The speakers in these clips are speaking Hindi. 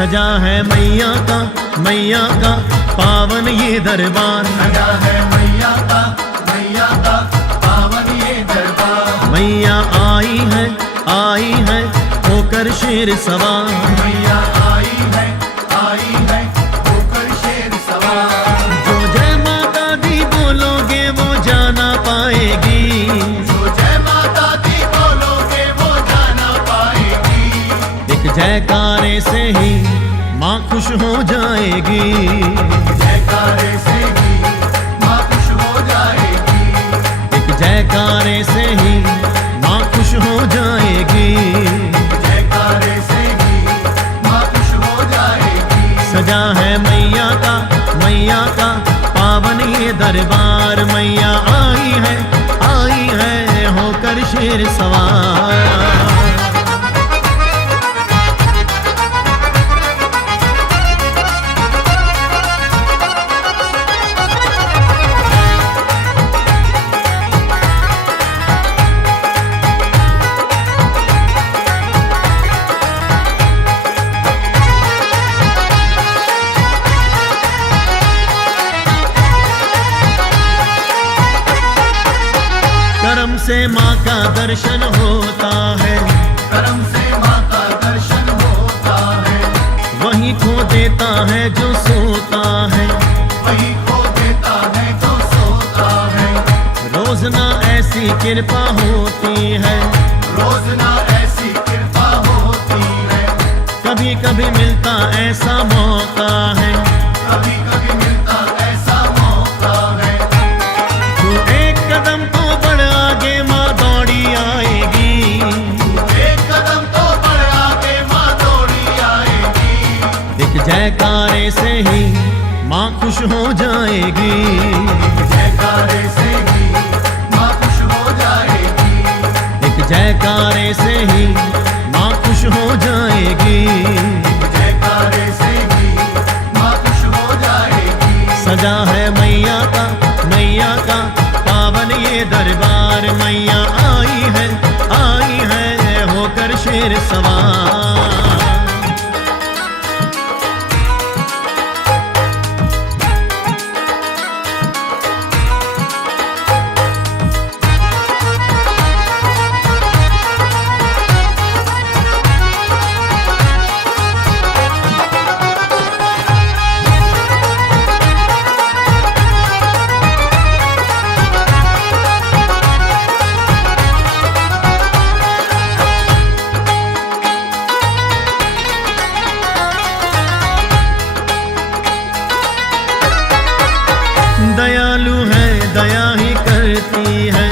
सजा है मैया का पावन ये दरबार। सजा है मैया का पावन ये दरबार। मैया आई है होकर शेर सवार। मैया आई है होकर शेर सवार। जो जय माता दी बोलोगे वो जाना पाएगी। जो जय माता दी बोलोगे वो जाना पाएगी। एक जयकारे से ही माँ खुश हो जाएगी। जयकारे से ही माँ खुश हो जाएगी। एक जयकारे से ही माँ खुश हो जाएगी। जयकारे से ही माँ खुश हो जाएगी। सजा है मैया का पावन ये दरबार। मैया आई है होकर शेर सवार। करम से माँ का दर्शन होता है। करम से माँ का दर्शन होता है। वही खो देता है जो सोता है। वही खो देता है जो सोता है। रोज ना ऐसी कृपा होती है। रोज ना ऐसी कृपा होती है। कभी कभी मिलता ऐसा मौका है। कभी कभी मिलता ऐसा मौका है। तू एक कदम तो बढ़ आगे माँ दौड़ी आएगी। एक कदम तो बढ़ आगे माँ दौड़ी आएगी। एक जयकारे से ही माँ खुश हो जाएगी। जयकारे से ही माँ खुश हो जाएगी। एक जयकारे से ही माँ खुश हो जाएगी। जयकारे से ही माँ खुश हो जाएगी। सजा है मैया का पावन ये दरबार। मैया आई है होकर शेर सवार। दयालु है दया ही करती है।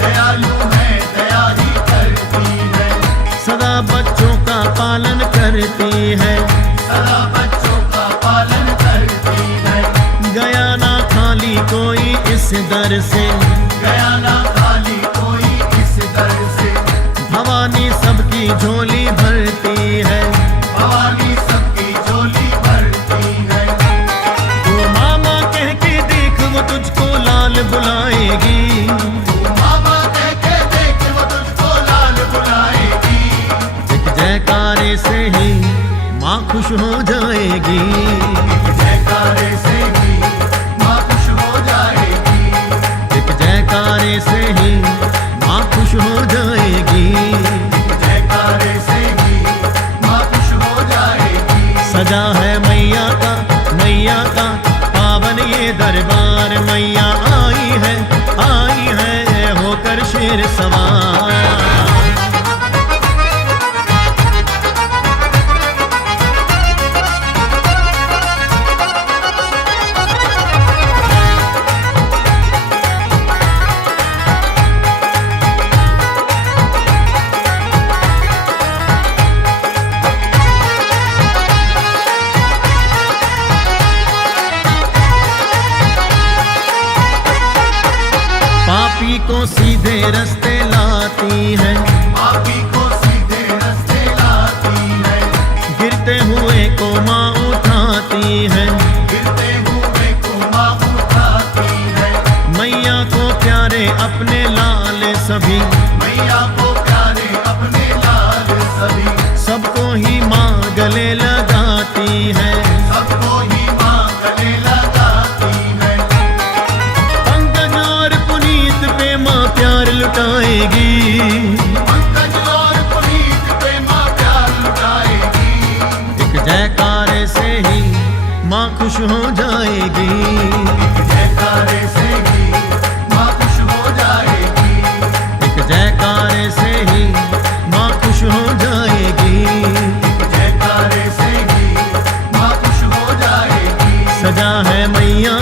दयालु है दया ही करती है। सदा बच्चों का पालन करती है। सदा बच्चों का पालन करती है। गया ना खाली कोई इस दर से। गया ना खाली कोई इस दर से। भवानी सबकी झोली भरती है। भवानी सबकी झोली भरती है। तो मामा कह के देख वो तुझको लाल बुलाएगी। मामा कह के देख वो तुझको लाल बुलाएगी। एक जयकारे से ही माँ खुश हो जाएगी। जयकारे से ही माँ खुश हो जाएगी। एक जयकारे से ही माँ खुश हो जाएगी। जयकारे से ही माँ खुश हो जाएगी। सजा है मैया का पावन ये दरबार। मैया आई है होकर शेर सवार। पापी को सीधे रास्ते लाती है। पापी को सीधे रास्ते लाती है। गिरते हुए को माँ उठाती है। गिरते हुए को माँ उठाती है। मैया को प्यारे अपने लाल सभी। मैया को प्यारे अपने लाल सभी। सबको ही माँ गले लगाती है, सबको ही माँ गले लगाती है। पंकज और पुनीत पे माँ प्यार लुटाएगी, पंकज और पुनीत पे माँ प्यार लुटाएगी। एक जयकारे से ही माँ खुश हो जाएगी, जयकारे से ही माँ खुश हो जाएगी। एक जयकारे से ही माँ खुश हो जाएगी, जयकारे से ही माँ खुश हो जाएगी। सजा है मैया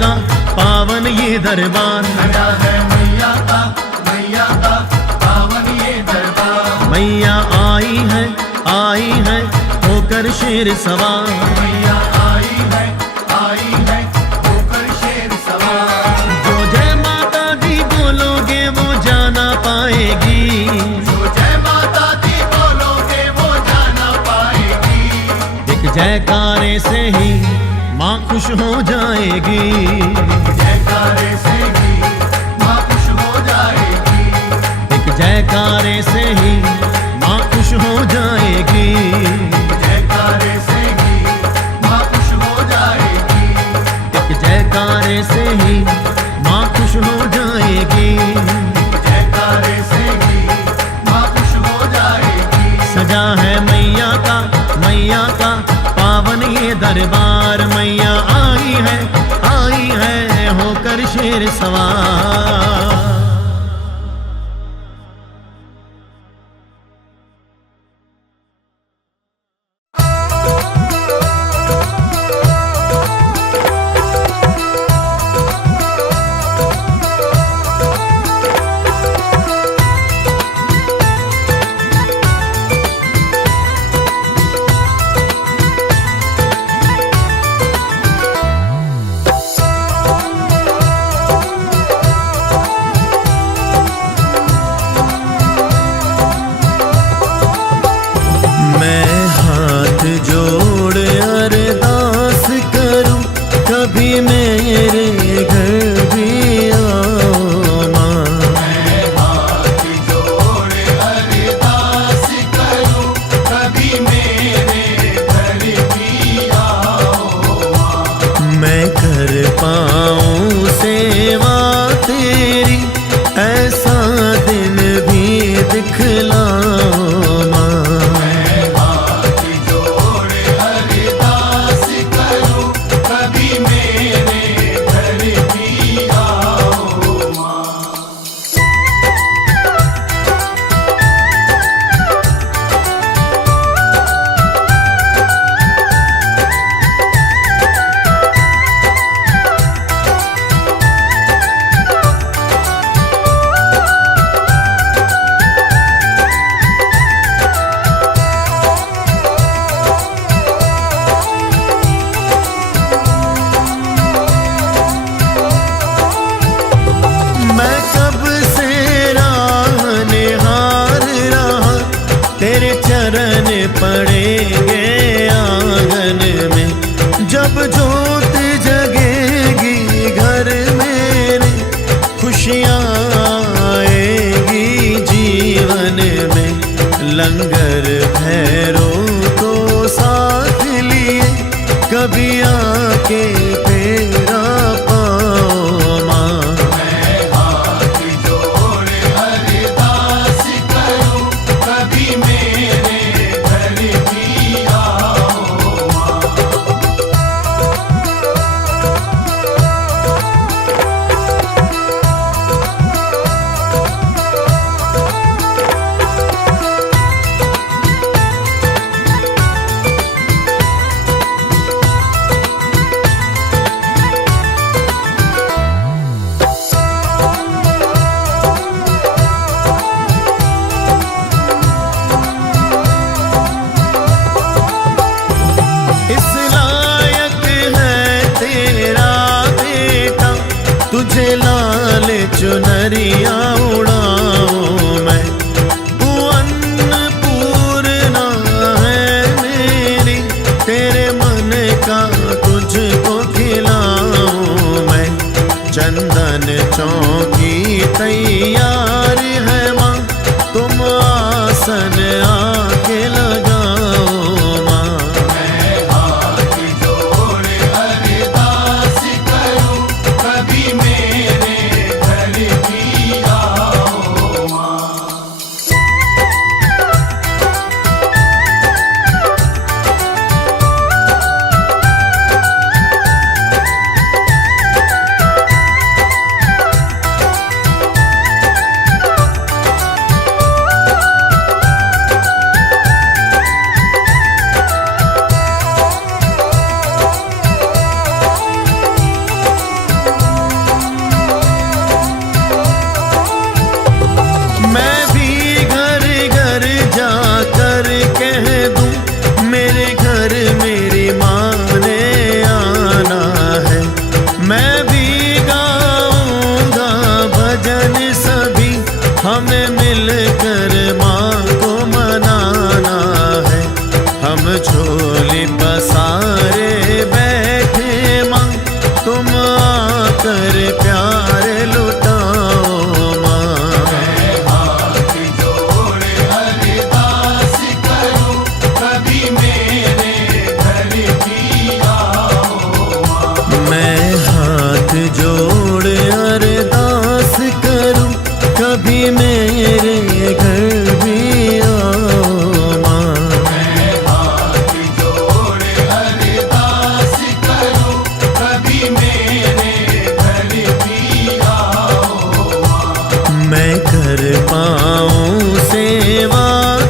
का पावन ये दरबार, सजा है मैया का पावन ये दरबार। मैया आई है होकर शेर सवार, मैया आई है होकर शेर सवार। जो जय माता दी बोलोगे वो जाना पाएगी, जो जय माता दी बोलोगे वो जाना पाएगी। एक जयकारे से ही माँ खुश हो जाएगी, जयकारे से ही माँ खुश हो जाएगी। एक जयकारे से ही माँ खुश हो जाएगी, जयकारे से ही माँ खुश हो जाएगी। एक जयकारे से ही माँ खुश हो जाएगी, जयकारे से ही माँ खुश हो जाएगी। सजा है मैया का पावन ये दरबार, मैया आई है होकर शेर सवार। लंगर भैरो को साथ लिए, कभी आके फेरा पाओ माँ। मैं हाथ जोड़े अरदास करूं, कभी मेरे घर भी आओ माँ। तुझे लाल चुनरिया उड़ाऊं मैं, तू अन्नपूर्णा है मेरी, तेरे मन का तुझको खिलाऊं मैं। चंदन चौकी तैयार है माँ, तुम आसन आके लगाओ माँ। हमें मिलकर माँ को मनाना है। हम झोली पसारे बैठे माँ, तुम आकर प्यार लुटाओ माँ। मैं हाथ जोड़ अरदास करूं, कभी मेरे घर भी आओ माँ। मैं हाथ जोड़ अरदास करूं, कभी मेरे घर भी आओ माँ। मैं हाथ जोड़ अरदास करूं, कभी मेरे घर भी आओ माँ। मैं कर पाऊं सेवा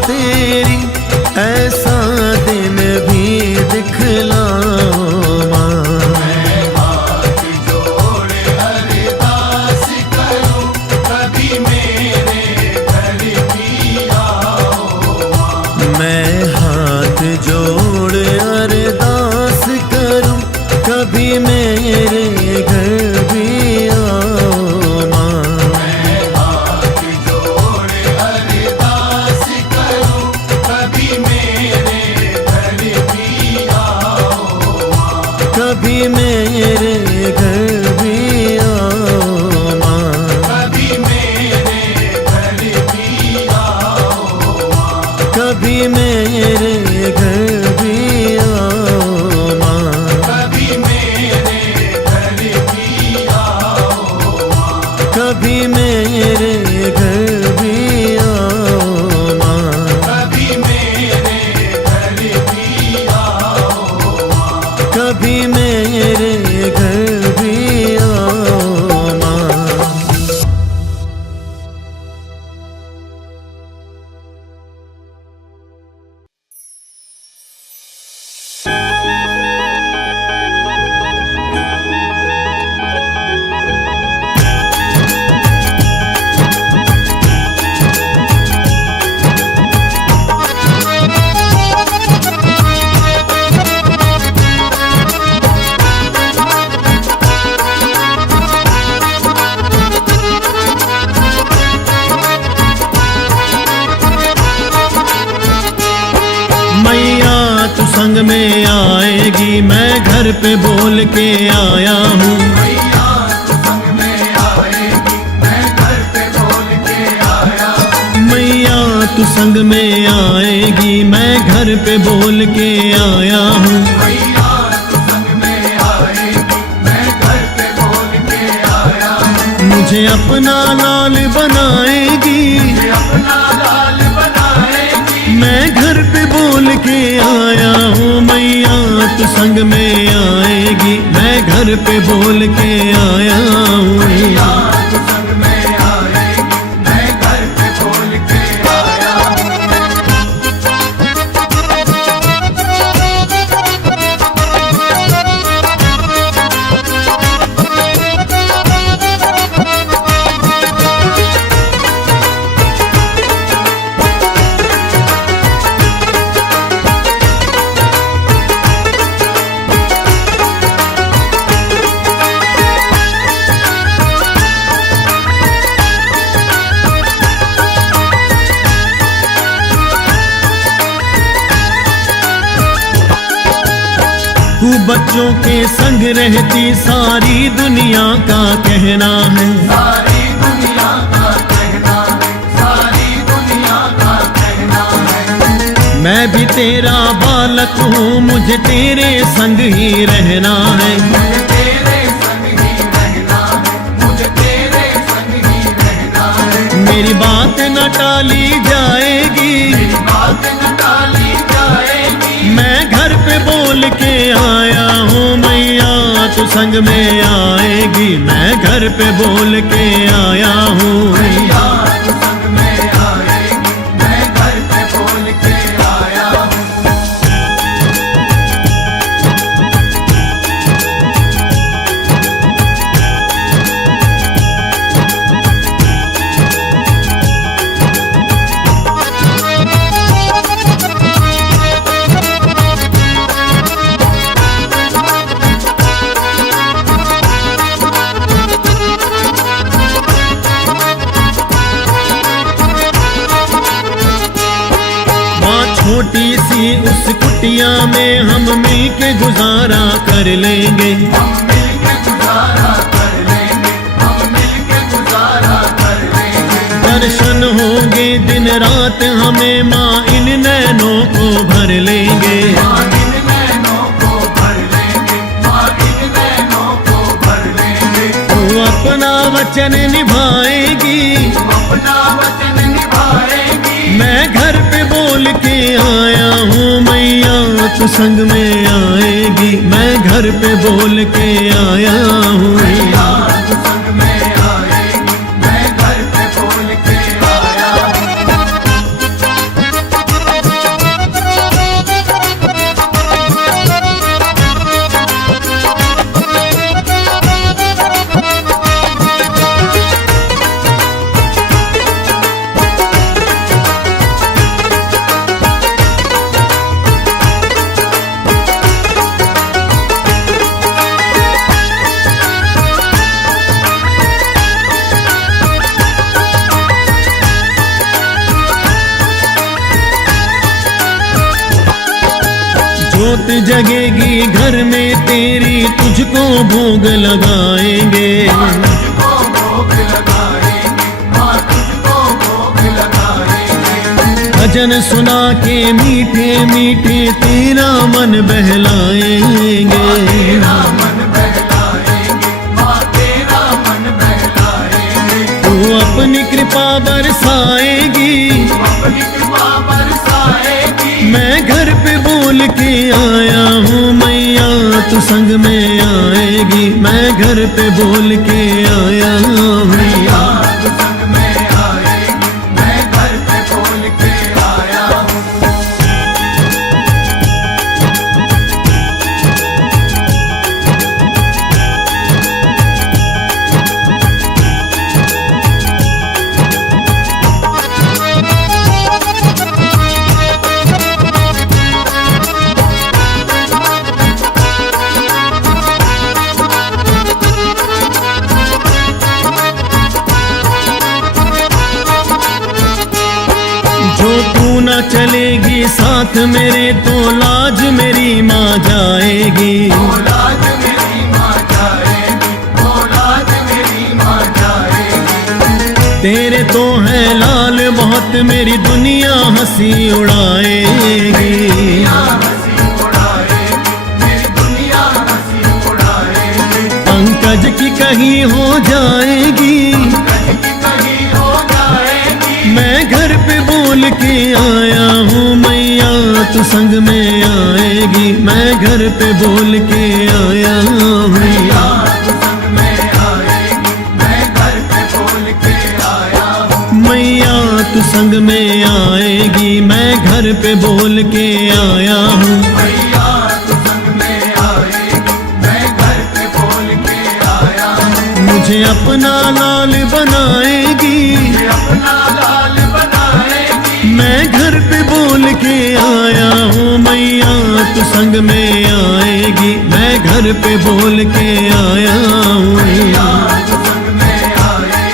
तेरी, ऐसा दिन भी दिखलाओ माँ। मैं हाथ जोड़ अरदास करूं, कभी मेरे घर भी आओ माँ। मैं हाथ जोड़ अरदास करूं, कभी मेरे घर भी आओ माँ। मैं हाथ जोड़ अरदास करूं, कभी मेरे घर भी आओ माँ। कभी मेरे घर भी आओ माँ। कभी मेरे घर भी आओ माँ। कभी मेरे घर भी आओ माँ। कभी मेरे घर भी आओ माँ। कभी मेरे घर भी आओ माँ। कभी मेरे घर भी आओ माँ। कभी मेरे घर भी आओ माँ। मैया तू संग में आएगी, मैं घर पे बोल के आया हूँ। मैया तू संग में आएगी, मैं घर पे बोल के आया हूँ। मैया तू संग में आएगी, मैं घर पे बोल के आया हूँ। मैया तू संग में आएगी, मैं घर पे बोल के आया हूँ। मुझे अपना लाल बनाएगी, मुझे अपना लाल बनाएगी, मैं घर पे बोल के आया हूँ। मैया तू संग में आएगी, मैं घर पे बोल के आया हूँ। मैया तू संग में आएगी, मैं घर पे बोल के आया हूँ। तू बच्चों के संग रहती, सारी दुनिया का कहना है। सारी दुनिया का कहना है, सारी दुनिया का कहना है। मैं भी तेरा बालक हूँ, मुझे तेरे संग ही रहना है। मुझे तेरे संग ही रहना है, मुझे तेरे संग ही रहना है। मेरी बात न टाली जाएगी, मेरी बात न टाली जाएगी, मैं घर पे बोल के आया हूँ। मैया तू संग में आएगी, मैं घर पे बोल के आया हूँ। मैया तू संग में आएगी, मैं घर पे बोल के आया हूँ। छोटी सी उस कुटिया में हम मिल के गुजारा कर लेंगे। हम मिलके गुजारा कर लेंगे, हम मिलके गुजारा कर लेंगे। दर्शन होंगे दिन रात हमें माँ इन नैनों को भर लेंगे। माँ इन नैनों को भर लेंगे, माँ इन नैनों को भर लेंगे। तू अपना वचन निभाएगी, तू अपना वचन निभाएगी। मैं घर पे बोल के आया हूँ मैया तू संग में आएगी। मैं घर पे बोल के आया हूँ मैया तू संग में आएगी, मैं घर पे बोल के आया हूँ। ज्योत जगेगी घर में तेरी तुझको भोग लगाएंगे। तुझको भोग लगाएंगे, माँ तुझको भोग लगाएंगे। भजन सुना के मीठे मीठे तेरा मन बहलाएंगे। तेरा मन बहलाएंगे, माँ तेरा मन बहलाएंगे। तू अपनी कृपा बरसाएगी, तू अपनी कृपा बरसाएगी। मैं घर पे बोल के आया हूँ मैया तू संग में आएगी। मैं घर पे बोल के आया हूँ मैया तू संग में आएगी, मैं घर पे बोल के आया हूँ। जो तू न चलेगी साथ मेरे तो लाज मेरी माँ जाएगी। औलाद मेरी माँ जाएगी, औलाद मेरी माँ जाएगी। तेरे तो है लाल बहुत मेरी दुनिया हंसी उड़ाएगी। दुनिया हंसी उड़ाएगी, मेरी दुनिया हंसी उड़ाएगी। पंकज की कहीं हो जाएगी, कहीं की कहीं हो जाएगी। मैं घर पे बोल के आया हूँ मैया तू संग में आएगी। मैं घर पे बोल के आया हूँ मैया तू संग में आएगी, मैं घर पे बोल के आया हूँ। मैया तू संग में आएगी। मैं घर पे बोल के आया हूँ। मैया तू संग में आएगी, मैं घर पे बोल के आया हूँ। मुझे अपना लाल बनाएगी, मुझे अपना लाल बनाएगी। मैं घर पे बोल के आया हूँ मैया तू संग में आएगी। मैं घर पे बोल के आया हूँ। मैया तू संग में आएगी,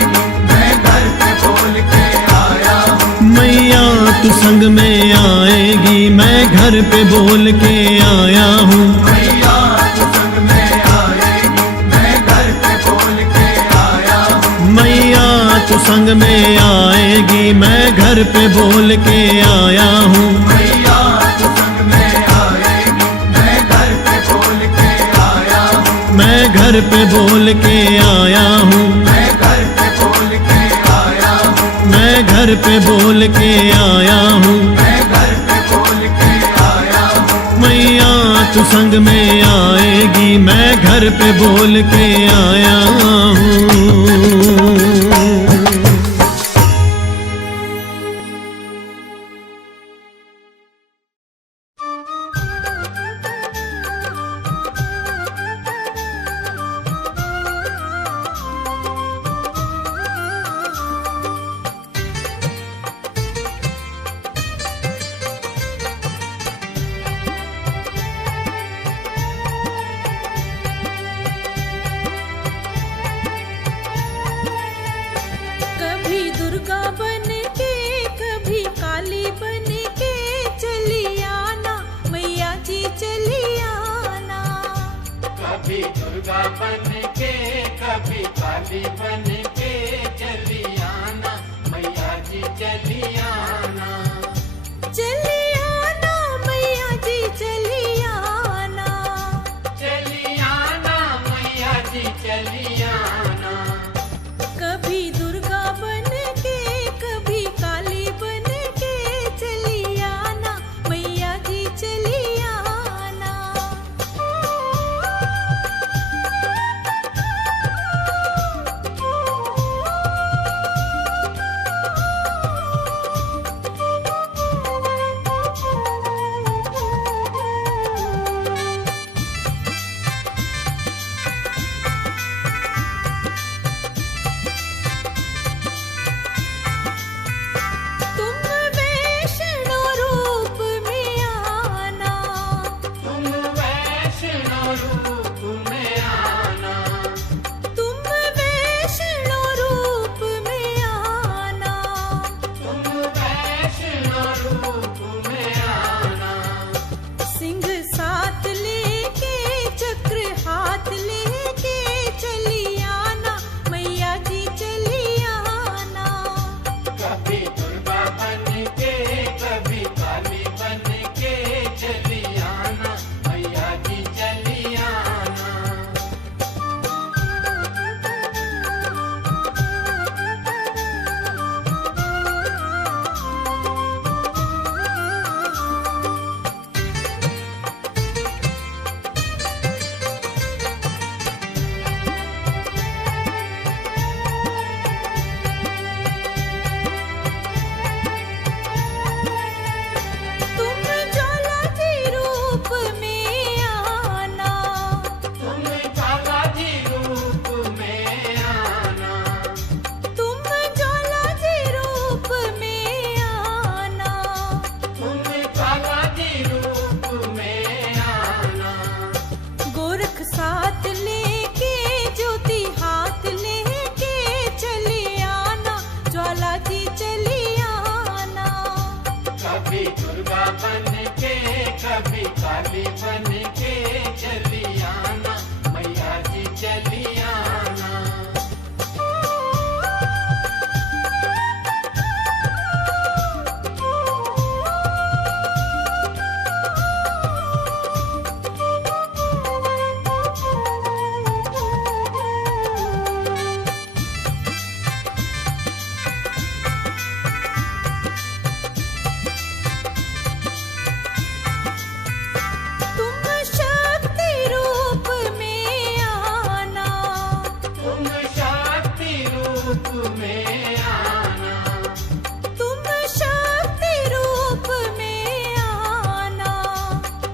मैं घर पे बोल के आया हूँ। मैया तू संग में आएगी। मैं घर पे बोल के आया हूँ। मैया तू संग में आएगी, मैं घर पे बोल के आया हूँ। मैया तू संग में आएगी। मैं घर पे बोल के आया हूँ। मैया तू संग में आएगी, मैं घर पे बोल के आया हूँ। मैं घर पे बोल के आया हूँ। मैं घर पे बोल के आया हूँ। मैं घर पे बोल के आया हूँ। मैं घर पे बोल के आया हूँ। मैया तू संग में आएगी। मैं घर पे बोल के आया हूँ। दुर्गा बन के कभी काली बन के चली आना मैया जी चली आना। चली आना मैया जी चली आना। चली आना मैया जी चली आना। कभी दुर्गा बन के कभी काली बन के चली आना मैया जी चली आना। तुम वैष्णो रूप में आना। तुम वैष्णो रूप में आना। तुम वैष्णो रूप में आना। तुम वैष्णो रूप में आना। सिंह साथ लेके चक्र हाथ लेके चली आना मैया जी चली आना। कभी दुर्गा बन के कभी काली बन के चली आना मैया जी चली आना। तुम ज्वाला जी रूप में आना। तुम काला जी रूप में आना। तुम ज्वाला जी रूप में आना। तुम काला जी रूप में आना। गोरख साथ लेके ज्योति हाथ लेके चली आना ज्वाला जी चली आना। कभी दुर्गा बन के कभी काली बन के चली आना मैया जी चली आना। तुम शक्ति रूप में आना। तुम शक्ति रूप में आना। तुम शक्ति रूप में आना।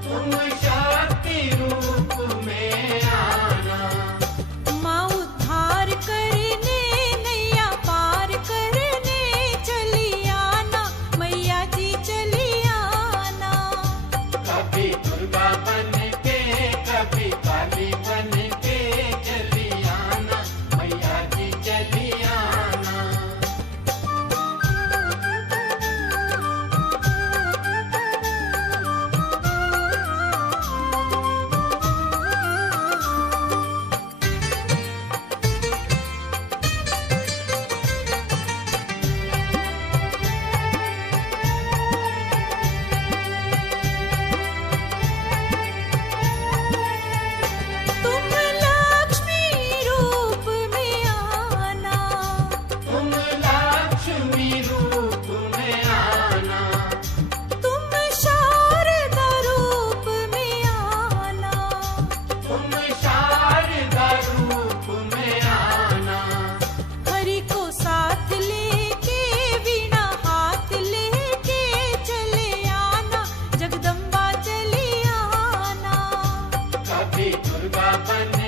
तुम शक्ति रूप में आना। माँ उद्धार करने नैया पार करने चली आना मैया जी चली आना। कभी दुर्गा बन के कभी काली बन के चली आना मैया जी चली आना। तुम लक्ष्मी रूप में आना। तुम लक्ष्मी रूप में आना। तुम शारदा रूप में आना। तुम शारदा रूप में आना। हरि को साथ लेके वीणा हाथ लेके चले आना जगदम्बा चली आना। कभी दुर्गा बन